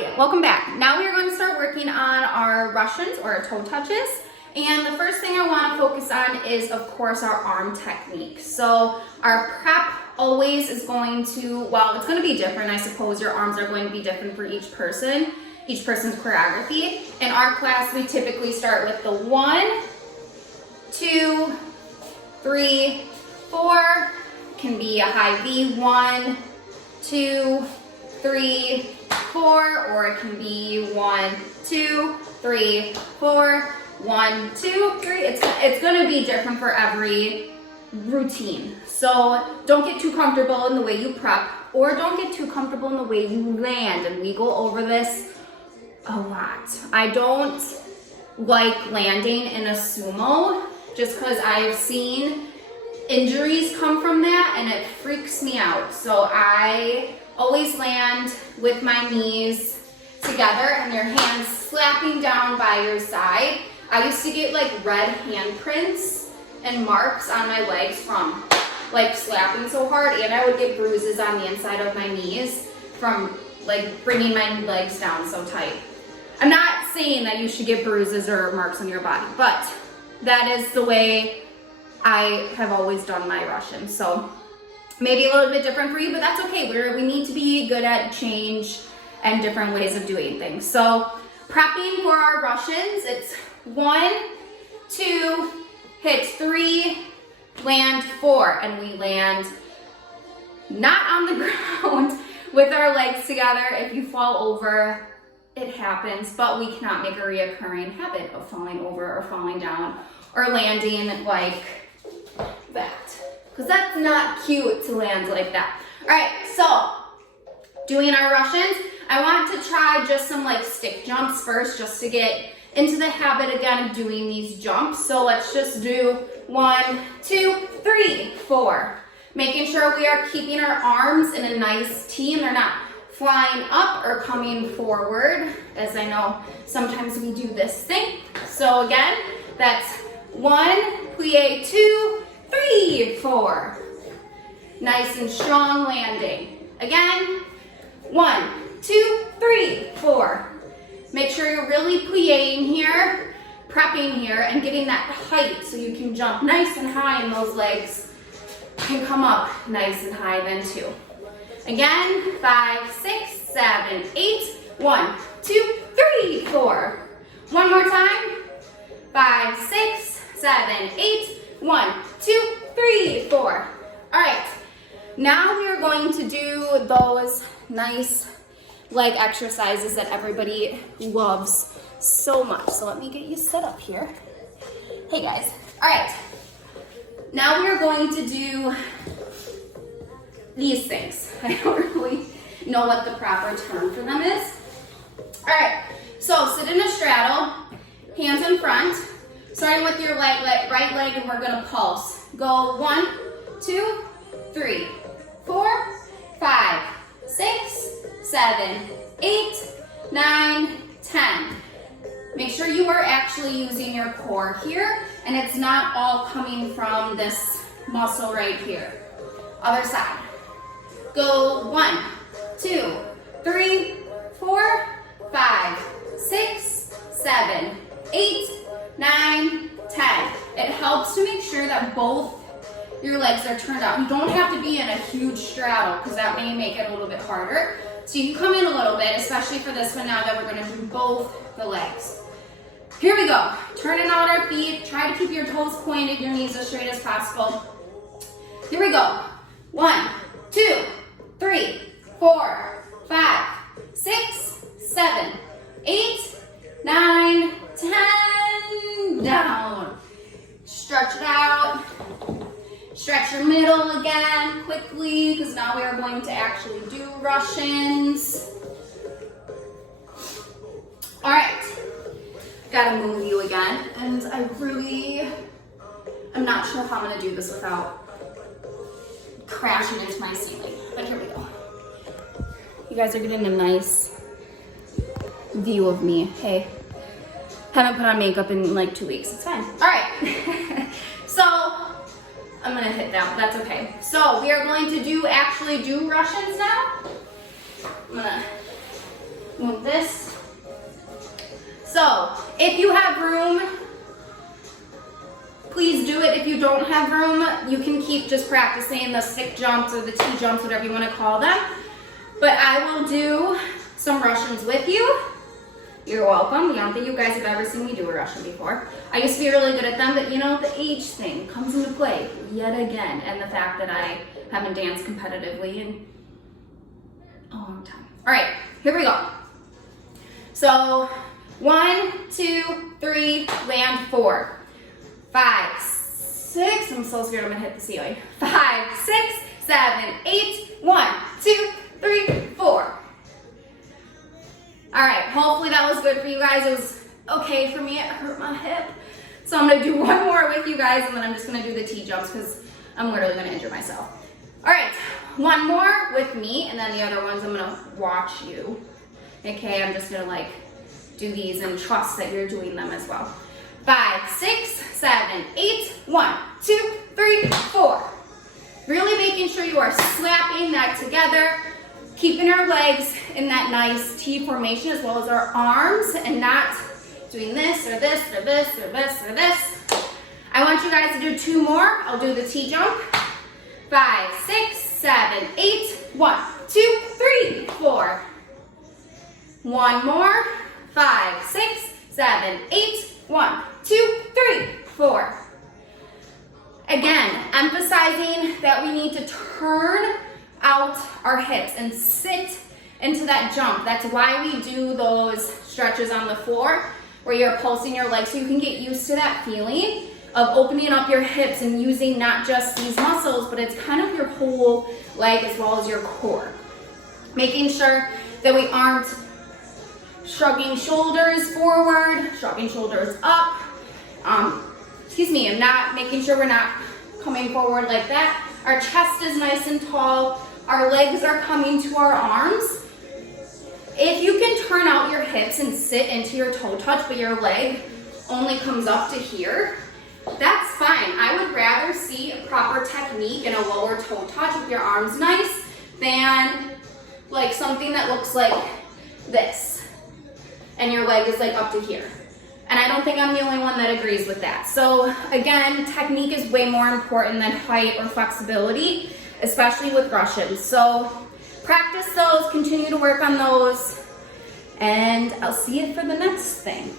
Hi, welcome back. Now we are going to start working on our Russians or our toe touches. And the first thing I want to focus on is, of course, our arm technique. So our prep always is going to, well, it's going to be different. I suppose your arms are going to be different for each person's choreography. In our class, we typically start with the 1, 2, 3, 4. Can be a high V, 1, 2, 3, 4, or it can be 1, 2, 3, 4, 1, 2, 3. It's going to be different for every routine. So don't get too comfortable in the way you prep, or don't get too comfortable in the way you land. And we go over this a lot. I don't like landing in a sumo just because I've seen injuries come from that and it freaks me out. So I always land with my knees together and your hands slapping down by your side. I used to get like red handprints and marks on my legs from like slapping so hard, and I would get bruises on the inside of my knees from like bringing my legs down so tight. I'm not saying that you should get bruises or marks on your body, but that is the way I have always done my Russian. So maybe a little bit different for you, but that's okay. We need to be good at change and different ways of doing things. So prepping for our Russians, it's 1, 2, hit 3, land 4, and we land not on the ground with our legs together. If you fall over, it happens, but we cannot make a reoccurring habit of falling over or falling down or landing like that, because that's not cute to land like that. All right, so doing our Russians, I want to try just some like stick jumps first, just to get into the habit again of doing these jumps. So let's just do 1, 2, 3, 4. Making sure we are keeping our arms in a nice T and they're not flying up or coming forward, as I know sometimes we do this thing. So again, that's 1, plie, 2, 3, 4. Nice and strong landing. Again, 1, 2, 3, 4. Make sure you're really plieing here, prepping here, and getting that height so you can jump nice and high and those legs can come up nice and high then too. Again, 5, 6, 7, 8. 1, 2, 3, 4. One more time. 5, 6, 7, 8. 1, 2, 3, 4. All right. Now we are going to do those nice leg exercises that everybody loves so much. So let me get you set up here. Hey guys. All right. Now we are going to do these things. I don't really know what the proper term for them is. All right. So sit in a straddle, hands in front, starting with your right leg, and we're going to pulse. Go 1, 2, 3, 4, 5, 6, 7, 8, 9, 10. Make sure you are actually using your core here, and it's not all coming from this muscle right here. Other side. Go 1, 2, 3, 4, 5, 6, 7, 8, 9, 10. It helps to make sure that both your legs are turned out. You don't have to be in a huge straddle because that may make it a little bit harder. So you can come in a little bit, especially for this one now that we're going to do both the legs. Here we go. Turning out our feet. Try to keep your toes pointed, your knees as straight as possible. Here we go. 1, 2, 3, 4, 5, 6, 7, 8, 9, 10. Down. Stretch it out. Stretch your middle again quickly, because now we are going to actually do Russians. All right. Gotta move you again, and I'm not sure how I'm gonna do this without crashing into my ceiling, but here we go. You guys are getting a nice view of me. Hey, haven't put on makeup in like 2 weeks, it's fine. All right, so I'm gonna hit that, that's okay. So we are going to actually do Russians now. I'm gonna Move this. So if you have room, please do it. If you don't have room, you can keep just practicing the stick jumps or the T jumps, whatever you want to call them. But I will do some Russians with you. You're welcome. I don't think you guys have ever seen me do a Russian before. I used to be really good at them, but you know, the age thing comes into play yet again. And the fact that I haven't danced competitively in a long time. All right, here we go. So 1, 2, 3, land 4, 5, 6. I'm so scared I'm gonna hit the ceiling. 5, 6, 7, 8. 1, 2, 3, 4. All right, hopefully that was good for you guys. It was okay for me. It hurt my hip. So I'm gonna do one more with you guys, and then I'm just gonna do the T jumps because I'm literally gonna injure myself. All right, one more with me, and then the other ones I'm gonna watch you. Okay, I'm just gonna like do these and trust that you're doing them as well. 5, 6, 7, 8. 1, 2, 3, 4. Really making sure you are slapping that together, keeping our legs in that nice T formation as well as our arms, and not doing this or this or this or this or this. I want you guys to do 2 more. I'll do the T jump. 5, 6, 7, 8. 1, 2, 3, 4. One more. 5, 6, 7, 8. 1, 2, 3, 4. Again, emphasizing that we need to turn out our hips and sit into that jump. That's why we do those stretches on the floor where you're pulsing your legs so you can get used to that feeling of opening up your hips and using not just these muscles, but it's kind of your whole leg as well as your core. Making sure that we aren't shrugging shoulders forward, shrugging shoulders up. I'm not making sure we're not coming forward like that. Our chest is nice and tall. Our legs are coming to our arms. If you can turn out your hips and sit into your toe touch, but your leg only comes up to here, that's fine. I would rather see a proper technique and a lower toe touch with your arms nice than like something that looks like this and your leg is like up to here. And I don't think I'm the only one that agrees with that. So again, technique is way more important than height or flexibility, especially with Russians. So practice those, continue to work on those, and I'll see you for the next thing.